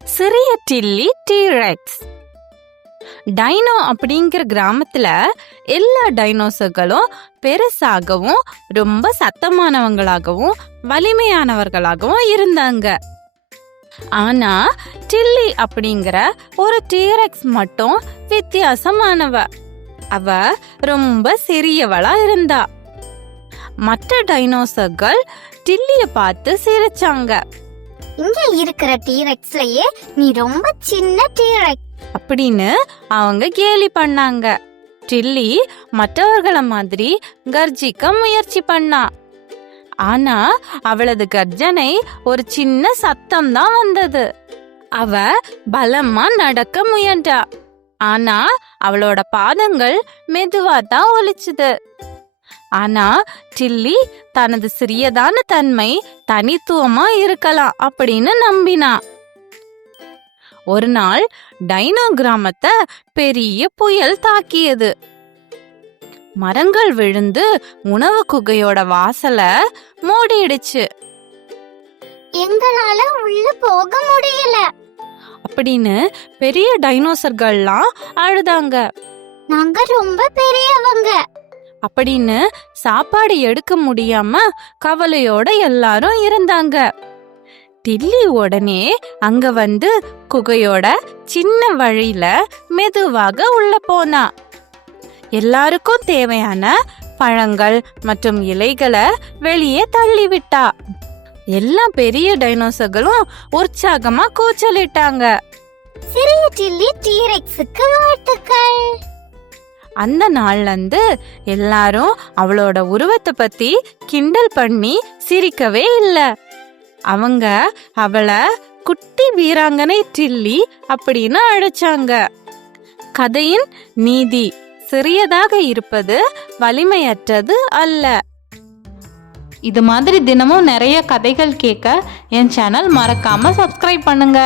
சிறிய Delhi T-Rex. Dino அப்படிங்கிற கிராமத்துல எல்லா டைனோசர்களும் பெருசாகவும் ரொம்ப சத்தமானவங்களாகவும் வலிமையானவர்களாகவும் இருந்தாங்க. ஆனா டில்லி அப்படிங்கிற ஒரு டீரெக்ஸ் மட்டும் வித்தியாசமானவ. அவ ரொம்ப சிறியவளா இருந்தா. மற்ற டைனோசர்கள் டில்லிய பார்த்து சிரிச்சாங்க. இங்க இருக்கிற டீரெக்ஸ்லயே நீ ரொம்ப சின்ன டீரெக்ஸ் அப்படின்னு அவங்க கேலி பண்ணாங்க. டில்லி மற்றவர்கள மாதிரி கர்ஜிக்க முயற்சி பண்ணா. ஆனா அவளது கர்ஜனை ஒரு சின்ன சத்தம் தான் வந்தது. அவ பலமா நடக்க முயன்றா. ஆனா அவளோட பாதங்கள் மெதுவா தான் ஒலிச்சுது. ஆனா டில்லி தனது சிறியதான தன்மை தனித்துவமா இருக்கலாம் அப்படின்னு நம்பினா. ஒரு நாள் டைனோ கிராமத்தை பெரிய புயல் தாக்கியது. மரங்கள் விழுந்து உணவு குகையோட வாசல மூடிடுச்சு. எங்களால உள்ள போக முடியல அப்படின்னு பெரிய டைனோசர்கள்லாம் அழுதாங்க. நாங்க ரொம்ப பெரியவங்க அப்படின்னு சாப்பாடு எடுக்க முடியாம கவலையோட எல்லாரும் இருந்தாங்க. டில்லி உடனே அங்க வந்து குகையோட சின்ன வழியில மெதுவாக உள்ள போனா. எல்லாருக்கும் தேவையான பழங்கள் மற்றும் இலைகளை வெளியே தள்ளிவிட்டா. எல்லா பெரிய டைனோசர்களும் உற்சாகமா கூச்சலிட்டாங்க. சிறிய டில்லி டீரெக்ஸுக்கு வாழ்த்துக்கள். அந்த நாள்ல இருந்து எல்லாரும் அவளோட உருவத்தை பத்தி கிண்டல் பண்ணி சிரிக்கவே இல்ல. அவங்க அவளை குட்டி வீராங்கனை டில்லி அப்படின்னு அழைச்சாங்க. கதையின் நீதி: சிறியதாக இருப்பது வலிமையற்றது அல்ல. இது மாதிரி தினமும் நிறைய கதைகள் கேட்க என் சேனல் மறக்காம சப்ஸ்கிரைப் பண்ணுங்க.